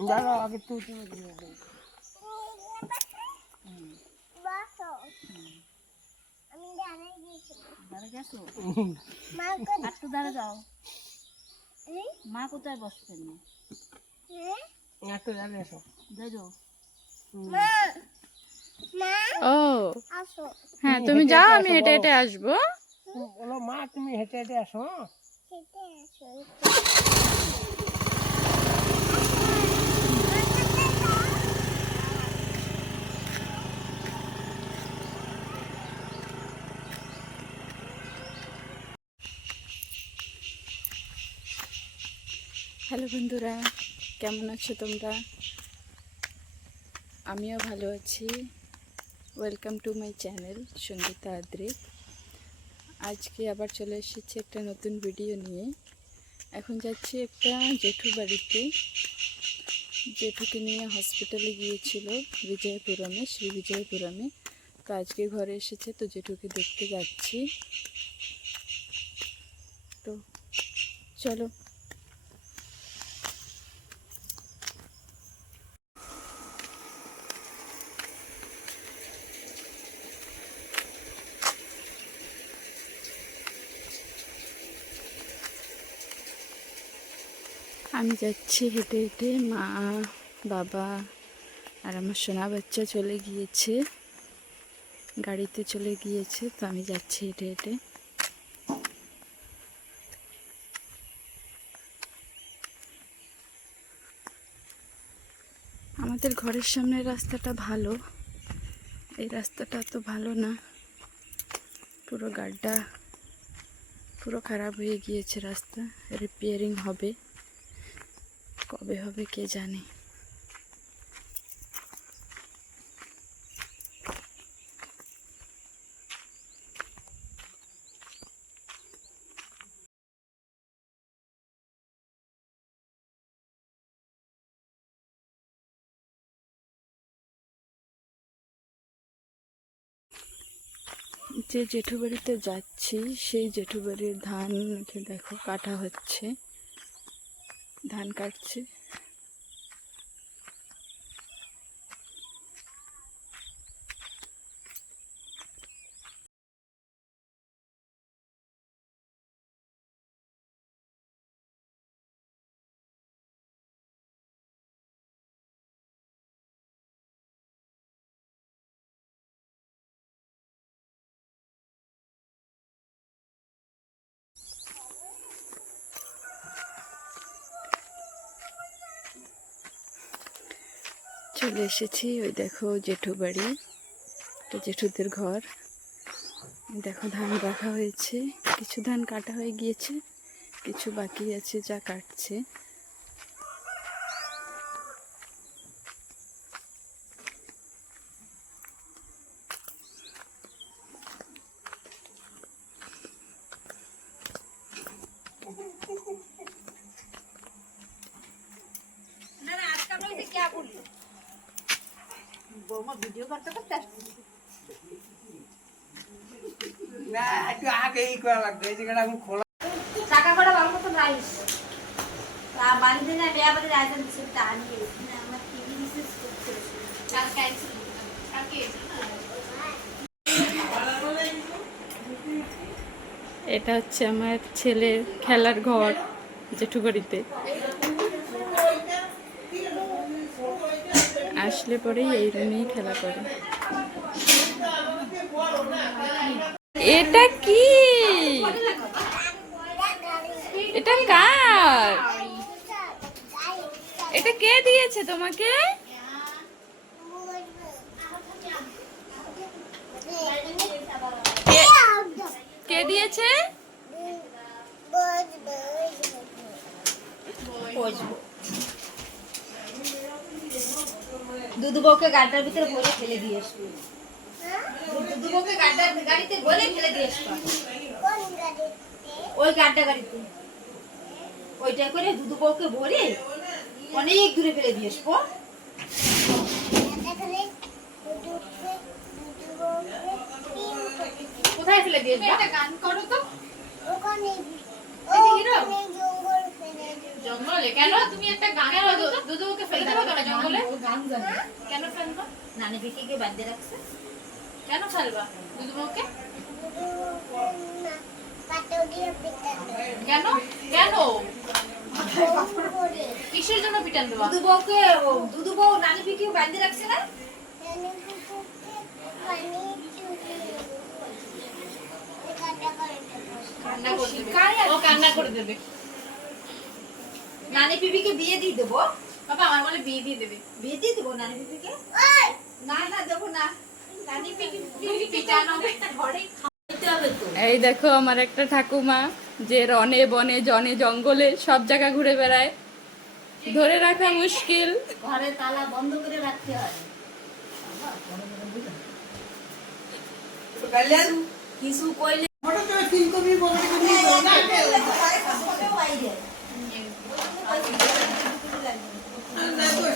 দাঁড়া আগে তুই তুমি দিয়ে দে। মা কোথায় বসবেন ও। হ্যাঁ তুমি যাও আমি হেঁটে হেঁটে আসব। বলো মা তুমি হেঁটে হেঁটে আসো। হ্যালো বন্ধুরা, কেমন আছো তোমরা? আমিও ভালো আছি। Welcome to my channel Sangeeta Adri আজকে আবার চলে এসেছি একটা নতুন ভিডিও নিয়ে। এখন যাচ্ছি একটা জেঠু বাড়িতে। জেঠুকে নিয়ে হসপিটালে গিয়েছিল বিজয়পুরমে, শ্রী বিজয়পুরমে। তো আজকে ঘরে এসেছে, তো জেঠুকে দেখতে যাচ্ছি। তো চলো আমি যাচ্ছি হেঁটে হেঁটে। মা, বাবা আর আমার সোনা বাচ্চা চলে গিয়েছে। গাড়িতে চলে গিয়েছে, তো আমি যাচ্ছি হেঁটে হেঁটে। আমাদের ঘরের সামনের রাস্তাটা ভালো। এই রাস্তাটা তো ভালো না। পুরো গাড্ডা পুরো খারাপ হয়ে গিয়েছে, রাস্তা রিপেয়ারিং হবে। কবে হবে কে জানে। যে জেঠু বাড়িতে যাচ্ছি, সেই জেঠু বাড়ির ধান দেখো কাটা হচ্ছে। ধান কাটছে। চলে এসেছি ওই দেখো জেঠু বাড়ি, এটা জেঠুদের ঘর। দেখো ধান রাখা হয়েছে, কিছু ধান কাটা হয়ে গিয়েছে, কিছু বাকি আছে যা কাটছে। না একটু আগে ই করা লাগবে এই জায়গাটা এখন খোলা। টাকা করে বাবু মতো রাইস তা বাড়িতে না বিয়া বাড়ি রাইস দিচ্ছে তা নিয়ে আমার টিভি করতে কালকে এটা হচ্ছে আমার ছেলের খেলার ঘর জেঠু আসলে পরেই এই রুমেই খেলা করে। এটা কি? এটা কার? এটা কে দিয়েছে তোমাকে? কে কে দিয়েছে? দুধু বউকে গাড্ডার ভিতরে ভরে ফেলে দিয়ে আসব দুধু বউকে গাড্ডার গাড়িতে ভরে ফেলে দিয়ে আসব ওই গাড্ডা গাড়িতে। ওইটা করে দুধু বউকে ভরে অনেক দূরে ফেলে দিয়ে আসব কোথায় ফেলে দিয়ে আসব গান করো তো। ওখানে জঙ্গল কেন? তুমি একটা গান কেন দুদুকে ফেলে দেবো কেন? জঙ্গলে? কেন ফেলব? নানি বিটিকে বাঁধতে রাখছে। কেন ফেলবা দুদুকে কেন? কেন? কিসের জন্য পিটান দেবা? দুদু বউকে দুদু বউ নানি বিটিকে বাঁধতে রাখছে না? কান্না করে দেবে। নানি বিবিকে বিয়ে দিয়ে দেবো। বাবা আমার বলে বিয়ে দিয়ে দেবে বিয়ে দিয়ে দেবো নানি বিবিকে না না দেবো না নানি বিবি পিটানো ঘরে খাইতে হবে তো এই দেখো আমার একটা ঠাকুমা যে রনে বনে জনে জঙ্গলে সব জায়গা ঘুরে বেড়ায় ধরে রাখা মুশকিল ঘরে তালা বন্ধ করে রাখতে হয় কল্যাণ কিছু কইলে মোটা তো ফুলকপি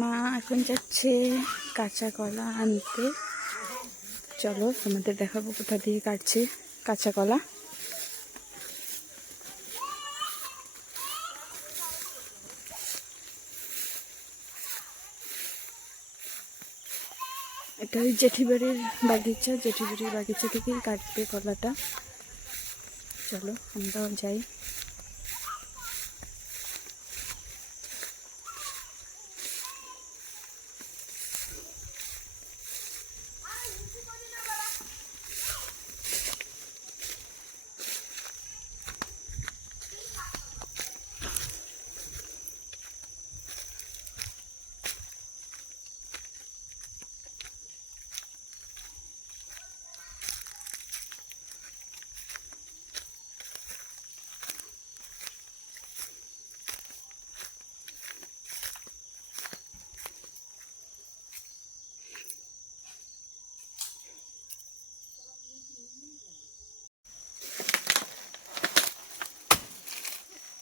মা, এখন যাচ্ছে কাঁচা কলা আনতে। চলো, তোমাদের দেখাবো কোথা দিয়ে কাটছে কাঁচা কলা। এটা ওই জেঠিবাড়ির বাগিচা জেঠিবাড়ির বাগিচা থেকেই কাটবে কলাটা। চলো, আমরাও যাই।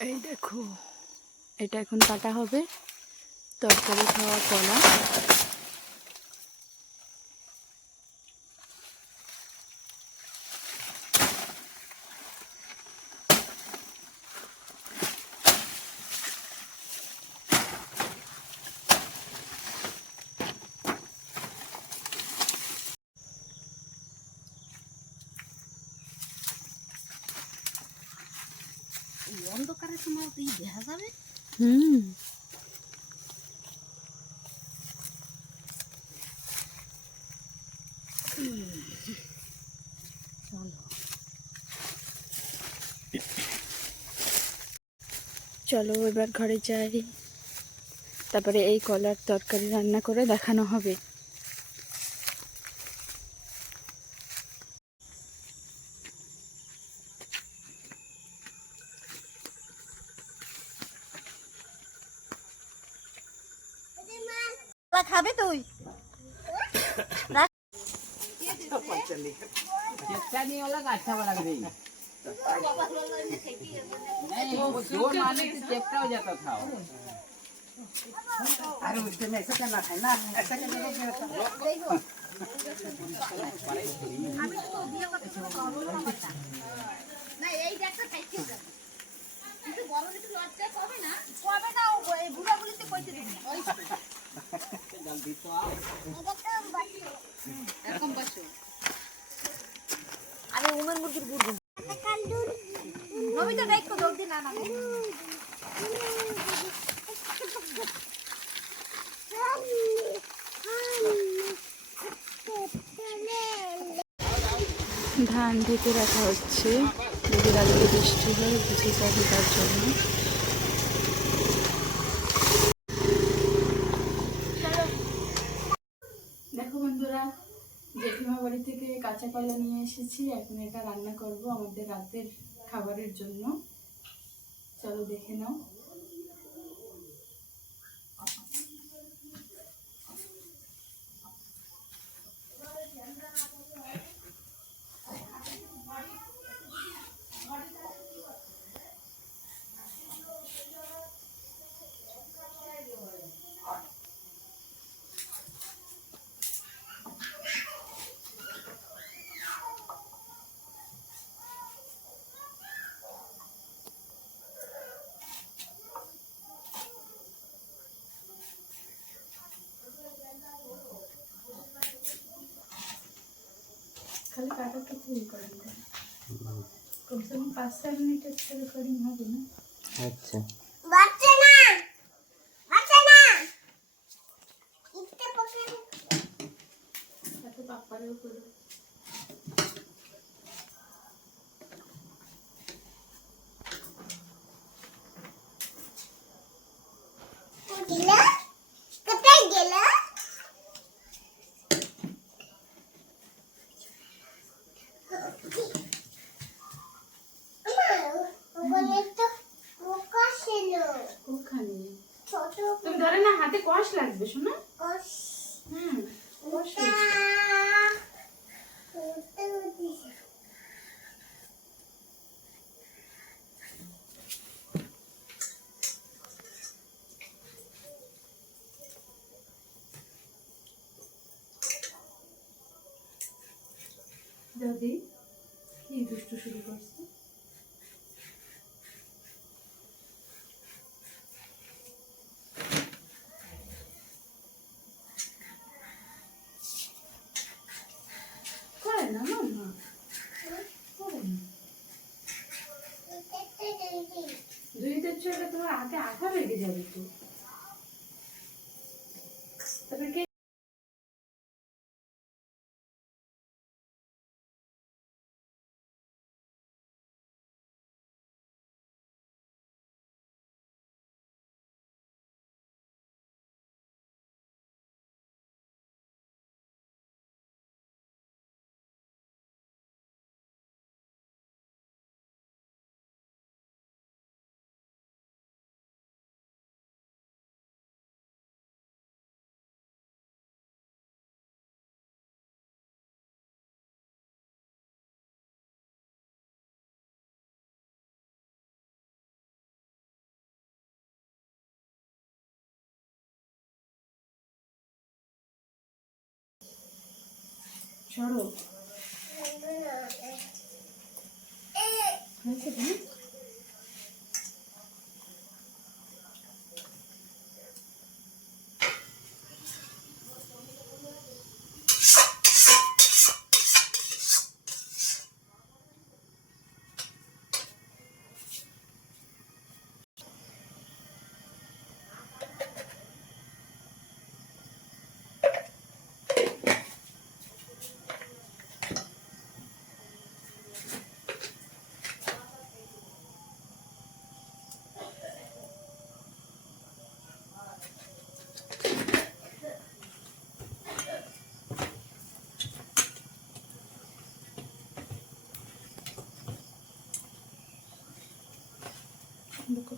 এই দেখো এটা এখন কাটা হবে। তরকারি খাওয়া কলা। অন্ধকারের দেখা যাবে? হুম। চলো এবার ঘরে যাই। তারপরে এই কলার তরকারি রান্না করে দেখানো হবে। चेपटा हो जाता था वो। अरे उससे में ऐसा करना था ना ऐसा करने का क्या था না এই দেখতে খাইতে যাবে কিন্তু বড় একটু লজ্জা কবে না কবে না ও এই বুড়া বুড়িতে কইতে দিবি না এরকম বসো আমি ধান ঢেকে রাখা হচ্ছে। যদি রাত্রে বৃষ্টি হয় বুঝে যাবে তার জন্য বাড়ি থেকে কাঁচা কলা নিয়ে এসেছি এখন এটা রান্না আমাদের রাতের খাবারের জন্য চলো দেখে নাও খালি কাটাটুকু রেকর্ডিং করে কমসে কম পাঁচ চার মিনিটের তো রেকর্ডিং হবে না? আচ্ছা। বাচ্চা না। বাচ্চা না। ইতে পকে তাতে পাপারেও করবে গেল কোথায় গেল ওখানে তো পোকা ছিল ওখানে ছোট তুমি ধরে না হাতে কষ লাগবে শোনা। হুম কষ দাদি কি দুষ্টু শুরু করছে করে না মাম্মা করে না দুই দিচ্ছ এটা তোমার হাতে আঠা লেগে যাবে তো। সরো। হয়েছে তুমি দেখো